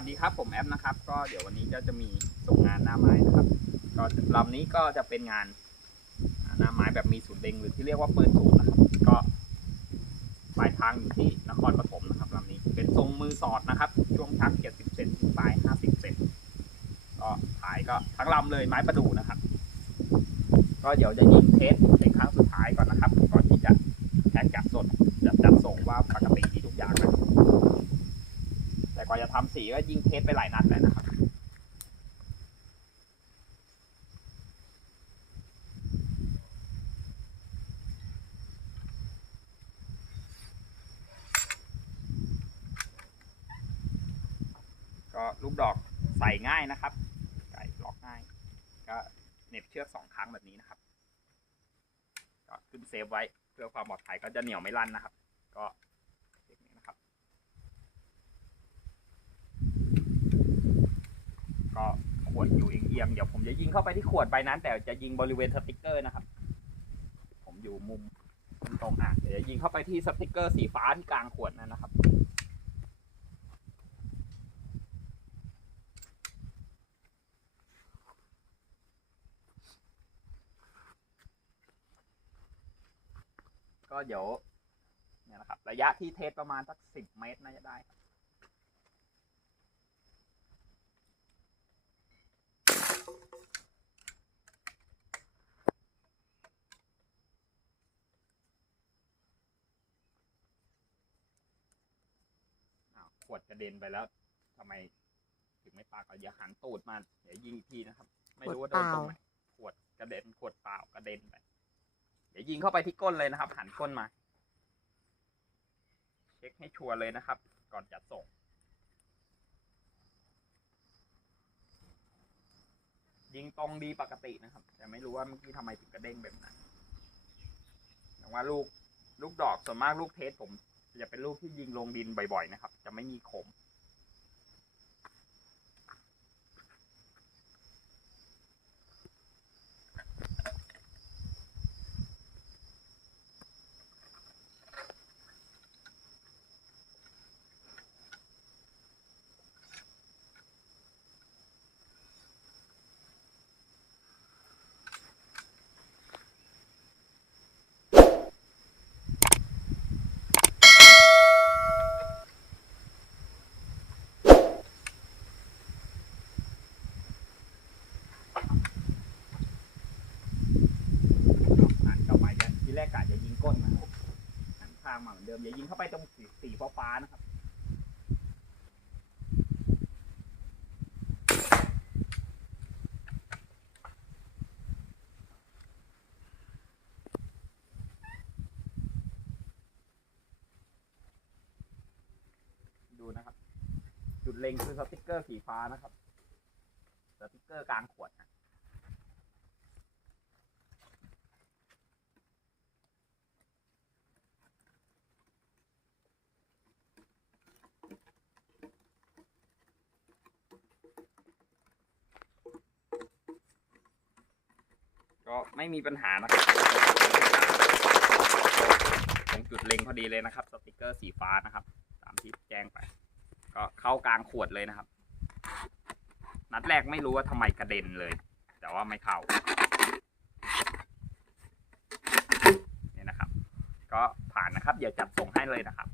วัสดีครับผมแอปนะครับ ก็เดี๋ยววันนี้ก็จะมีส่งงานหน้าไม้นะครับ ก็ลำนี้ก็จะเป็นงานหน้าไม้แบบมีศูนย์เด้งหรือที่เรียกว่าเปิดศูนย์นะครับ ก็ปลายทางอยู่ที่นครปฐมนะครับลำนี้เป็นทรงมือสอดนะครับ ช่วงชัก70เซนถึงปลาย50เซนก็ถ่ายก็ทั้งลำเลยไม้ประดู่นะครับ ก็เดี๋ยวจะยิงเทสเป็นครั้งสุดท้ายก่อนนะครับ ก่อนที่จะแพ็กจัดสดจะจัดส่งว่าปกติดีทุกอย่างนะ แต่กว่าจะทำ สีก็ยิงเทสไปหลายนัดเลยนะครับ ก็ลูกดอกใส่ง่ายนะครับไก่ล็อกง่าย ก็เน็บเชือกสองครั้งแบบนี้นะครับก็ขึ้นเซฟไว้เพื่อความปลอดภัยก็จะเหนียวไม่ลั่นนะครับ ก็เทคนิคนะครับ ก็ข วดอยู่เอียงๆเดี๋ยวผมจะยิงเข้าไปที่ขวดใบนั้น แต่จะยิงบริเวณสติกเกอร์นะครับ ผมอยู่มุมตรงอะเดี๋ยวยิงเข้าไปที่สติกเกอร์สีฟ้าที่กลางขวดนั่นนะครับก็เดี๋ยวเนี่ยนะครับ ระยะที่เทสประมาณสักสิบเมตรน่าจะได้ครับ วขวดกระเด็นไปแล้วทำไม ถึงไม่ปากก็อย่าหันตูดมาเดี๋ยวยิงอีกทีนะครับ ไม่รู้ว่าโดนตรงไหนขวดกระเด็นขวดเปล่ากระเด็นไปเดี๋ยวยิงเข้าไปที่ก้นเลยนะครับ หันก้นมา เช็คให้ชัวร์เลยนะครับ ก่อนจัดส่งยิงตรงดีปกตินะครับ แต่ไม่รู้ว่าเมื่อกี้ทำไมถึงกระเด้งแบบนั้นแต่ว่าลูกลูกดอกส่วนมากลูกเทสผม จะเป็นลูกที่ยิงลงดินบ่อยๆนะครับ จะไม่มีขม หันกลับมาเนี่ยทีแรกกะจะยิงก้นนะครับางมาเหมือนเดิมอย่ายิงเข้าไปตรงสีสีฟ้าๆนะครับดูนะครับ จุดเล็งคือสติกเกอร์สีฟ้านะครับ สติกเกอร์กลางขวดนะ ก็ ไม่มีปัญหานะครับตรงจุดเล็งพอดีเลยนะครับ สติกเกอร์สีฟ้านะครับตามที่แจ้งไป ก็เข้ากลางขวดเลยนะครับ นัดแรกไม่รู้ว่าทำไมกระเด็นเลย แต่ว่าไม่เข้าเนี่ยนะครับ ก็ผ่านนะครับเดี๋ยวจัดส่งให้เลยนะครับ